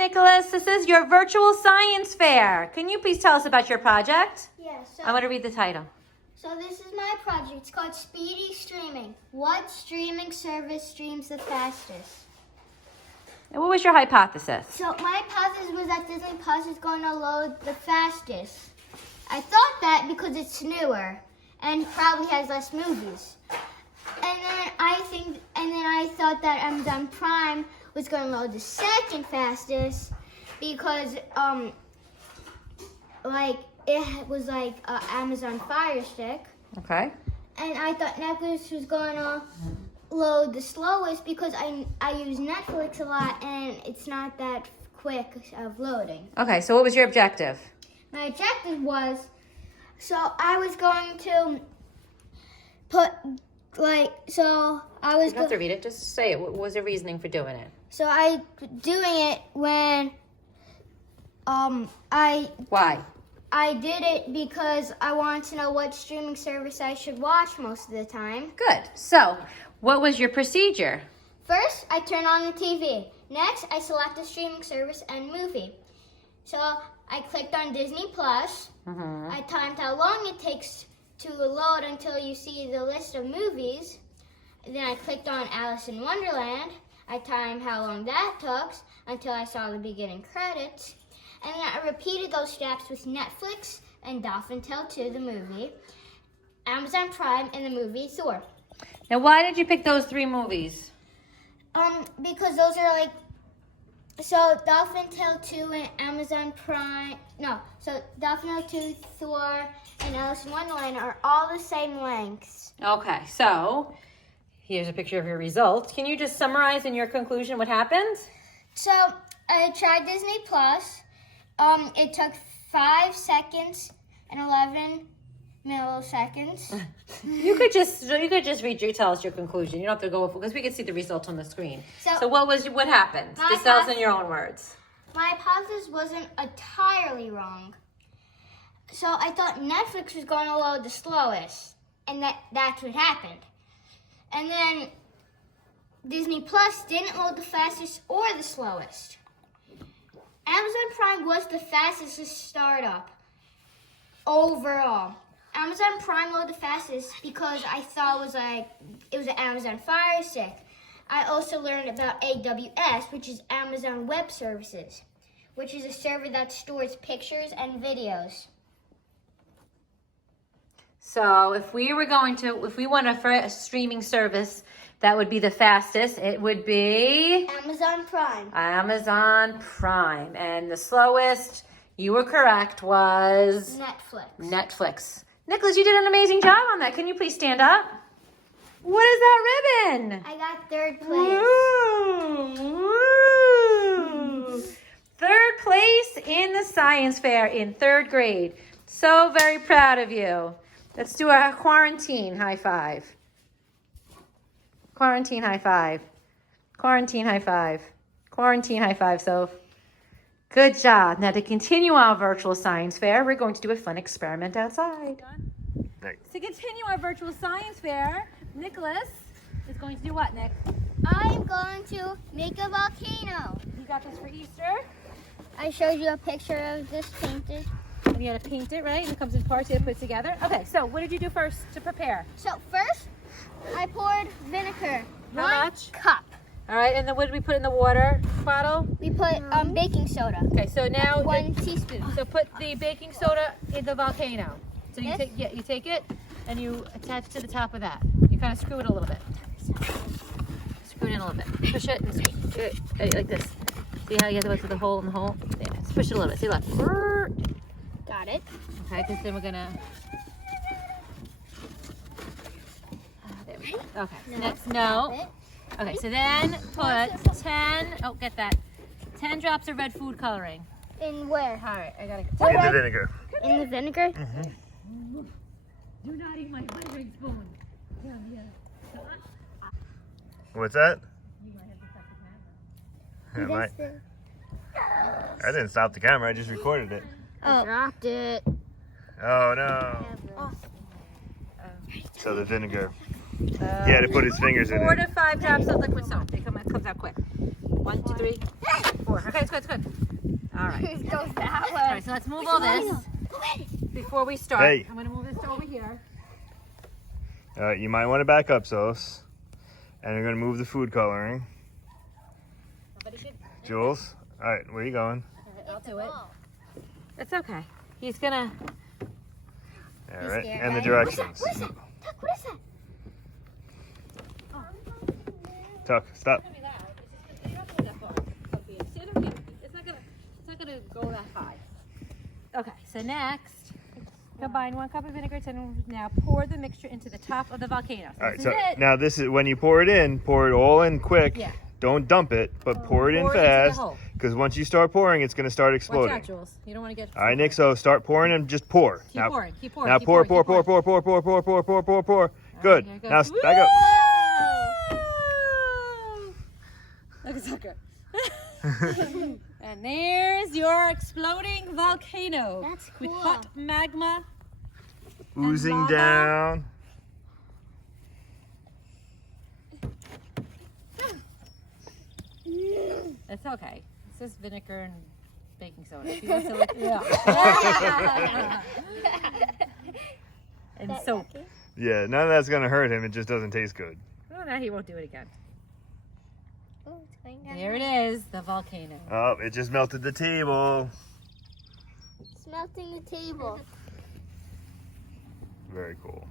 Nicholas. This is your virtual science fair. Can you please tell us about your project? Yes. I want to read the title. So this is my project. It's called Speedy Streaming. What streaming service streams the fastest? And what was your hypothesis? So my hypothesis was that Disney Plus is going to load the fastest. I thought that because it's newer and probably has less movies. And then I thought that Amazon Prime was going to load the second fastest because it was like an Amazon Fire Stick. Okay. And I thought Netflix was going to load the slowest because I use Netflix a lot and it's not that quick of loading. Okay, so what was your objective? My objective was, so I was going to put, You don't have to read it, just say it. What was the reasoning for doing it? So I doing it when Why? I did it because I wanted to know what streaming service I should watch most of the time. Good. So, what was your procedure? First, I turn on the TV. Next, I select the streaming service and movie. So I clicked on Disney Plus. I timed how long it takes to load until you see the list of movies. Then I clicked on Alice in Wonderland. I timed how long that took until I saw the beginning credits. And then I repeated those steps with Netflix and Dolphin Tale 2, the movie, Amazon Prime, and the movie Thor. Now, why did you pick those 3 movies? Because those are so Dolphin Tale 2 and Amazon Prime, so Dolphin Tale 2, Thor, and Alice in Wonderland are all the same lengths. Okay, so here's a picture of your results. Can you just summarize in your conclusion what happened? So I tried Disney Plus. It took 5 seconds and 11 milliseconds. You could just tell us your conclusion. You don't have to go because we can see the results on the screen. So what happened? Just tell us in your own words. My hypothesis wasn't entirely wrong. So I thought Netflix was going to load the slowest, and that's what happened. And then Disney Plus didn't load the fastest or the slowest. Amazon Prime was the fastest to start up overall. Amazon Prime loaded the fastest because I thought it was an Amazon Fire Stick. I also learned about AWS, which is Amazon Web Services, which is a server that stores pictures and videos. So if we want a streaming service that would be the fastest, it would be Amazon Prime. Amazon Prime. And the slowest, you were correct, was Netflix. Nicholas, you did an amazing job on that. Can you please stand up? What is that ribbon? I got 3rd place. Woo! 3rd place in the science fair in 3rd grade. So very proud of you. Let's do a quarantine high five. Quarantine high five. Quarantine high five. Quarantine high five, Soph. Good job. Now to continue our virtual science fair, we're going to do a fun experiment outside. To continue our virtual science fair, Nicholas is going to do what, Nick? I'm going to make a volcano. You got this for Easter. I showed you a picture of this painted. And you had to paint it, right? And it comes in parts you have to put it together. Okay, so what did you do first to prepare? So first, I poured vinegar. How 1 much? cup. All right, and then what did we put in the water bottle? We put baking soda. Okay, so now 1 teaspoon. So put the baking soda in the volcano. So you This? you take it and you attach it to the top of that. You kind of screw it a little bit. Screw it in a little bit. Push it and screw it. Okay, like this. See how you have to go through the hole in the hole? Yeah, just push it a little bit. See, look. Got it. Okay, because then we're gonna. There we go. Okay. So next, no. Okay, so then put 10. Oh, get that. 10 drops of red food coloring. In where? All right, I gotta. In the vinegar. In the vinegar? Do not eat my measuring spoon. What's that? You might have to stop the camera. It might. I didn't stop the camera. I just recorded it. I dropped it. Oh no. So the vinegar. He had to put his fingers in 4 it. to 5 drops of liquid soap. It comes out quick. 1, 2, 3, 4. Okay, it's good. All right. It goes that All way. right, so let's move all this before we start. Hey. I'm going to move this over here. All right, you might want to back up, Sos. And you're going to move the food coloring. Somebody should. Jules, all right, where are you going? I'll do it. It's okay. He's going to. All right, scared, and the right? directions. What is that? Tuck, what is that? Tuck, stop. It's not gonna go that high. Okay, so next, combine 1 cup of vinegar and now pour the mixture into the top of the volcano. So All right, this so is it. now this is when you pour it all in quick. Yeah. Don't dump it, but pour it in Pour it into the fast. hole. Because once you start pouring, it's going to start Watch exploding. out, Jules. You don't want to get. All right, Nick, so start pouring and just pour. Keep pouring. Now pour. Good. Here it Now goes. back up. Look at Tucker. And there's your exploding volcano. That's With cool. hot magma. Oozing lava. down. It's okay. It's just vinegar and baking soda. If you want to look, yeah. And soap. Yeah, none of that's going to hurt him. It just doesn't taste good. Oh, now he won't do it again. Oh, it's going down. There it is, the volcano. Oh, it just melted the table. It's melting the table. Very cool.